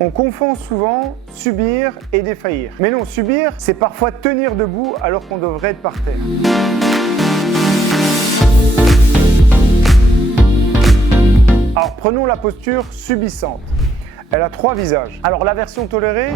On confond souvent subir et défaillir. Mais non, subir, c'est parfois tenir debout alors qu'on devrait être par terre. Alors prenons la posture subissante. Elle a 3 visages. Alors la version tolérée,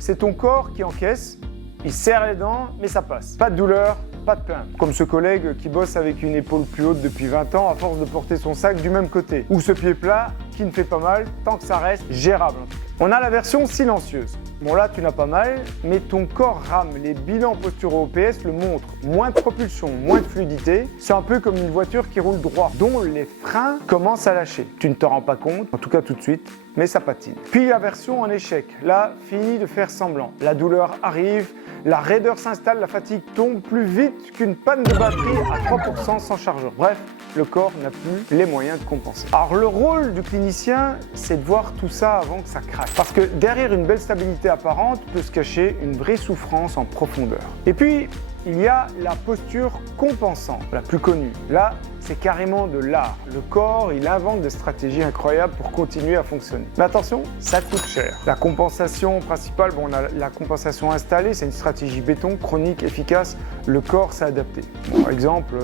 c'est ton corps qui encaisse, il serre les dents, mais ça passe. Pas de douleur, pas de plainte. Comme ce collègue qui bosse avec une épaule plus haute depuis 20 ans à force de porter son sac du même côté. Ou ce pied plat qui ne fait pas mal tant que ça reste gérable. On a la version silencieuse. Bon là, tu n'as pas mal, mais ton corps rame. Les bilans posturaux OPS le montrent. Moins de propulsion, moins de fluidité. C'est un peu comme une voiture qui roule droit, dont les freins commencent à lâcher. Tu ne te rends pas compte, en tout cas tout de suite, mais ça patine. Puis la version en échec. Là, fini de faire semblant. La douleur arrive, la raideur s'installe, la fatigue tombe plus vite qu'une panne de batterie à 3% sans chargeur. Bref, le corps n'a plus les moyens de compenser. Alors le rôle du clinicien, c'est de voir tout ça avant que ça craque. Parce que derrière une belle stabilité apparente peut se cacher une vraie souffrance en profondeur. Et puis, il y a la posture compensante, la plus connue. Là, c'est carrément de l'art. Le corps, il invente des stratégies incroyables pour continuer à fonctionner. Mais attention, ça coûte cher. La compensation principale, bon, on a la compensation installée, c'est une stratégie béton, chronique, efficace. Le corps s'est adapté. Bon, par exemple,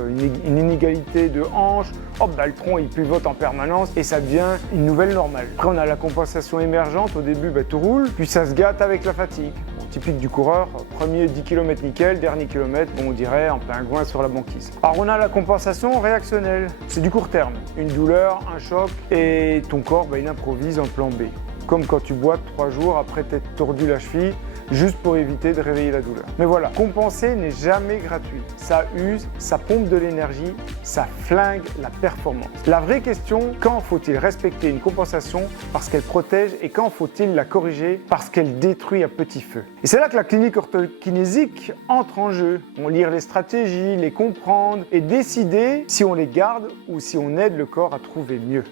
une inégalité de hanche, hop, bah, le tronc, il pivote en permanence et ça devient une nouvelle normale. Après, on a la compensation émergente. Au début, bah, tout roule, puis ça se gâte avec la fatigue. Typique du coureur, premier 10 km nickel, dernier kilomètre, bon, on dirait un pingouin sur la banquise. Alors on a la compensation réactionnelle, c'est du court terme, une douleur, un choc et ton corps il improvise un plan B. Comme quand tu boites 3 jours après t'être tordu la cheville, juste pour éviter de réveiller la douleur. Mais voilà, compenser n'est jamais gratuit. Ça use, ça pompe de l'énergie, ça flingue la performance. La vraie question, quand faut-il respecter une compensation parce qu'elle protège et quand faut-il la corriger parce qu'elle détruit à petit feu? Et c'est là que la clinique orthokinésique entre en jeu. On lire les stratégies, les comprendre et décider si on les garde ou si on aide le corps à trouver mieux.